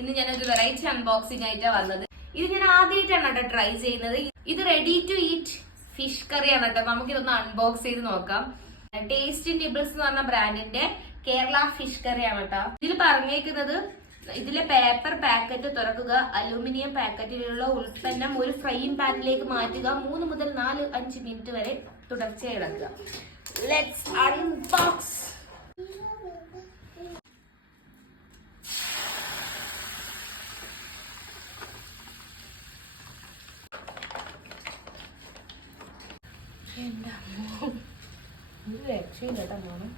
ഇന്ന് ഞാനൊരു variety unboxing ആയിട്ടാണ് വന്നത്. ഇത് ഞാൻ ആദ്യമായിട്ടാണ് കേട്ടോ ട്രൈ ചെയ്യുന്നത്. ഇത് റെഡി ടു ഈറ്റ് ഫിഷ് കറിയാണ് കേട്ടോ. നമുക്കിതൊന്ന് അൺബോക്സ് ചെയ്ത് നോക്കാം. ടേസ്റ്റി നിബിൾസ് എന്ന് പറഞ്ഞ ബ്രാൻഡിന്റെ കേരള ഫിഷ് കറിയാണ് കേട്ടോ. ഇതിൽ പറഞ്ഞേക്കുന്നത് ഇതിലെ പേപ്പർ പാക്കറ്റ് തുറക്കുക, അലൂമിനിയം പാക്കറ്റിലുള്ള ഉൽപ്പന്നം ഒരു ഫ്രൈയിങ് പാനിലേക്ക് മാറ്റുക, 3 മുതൽ 4-5 മിനിറ്റ് വരെ തുടർച്ചയായി ഇളക്കുക. Let's unbox. എന്റെ അമ്മ, ഒരു രക്ഷയില്ല കേട്ടോ മോനെ.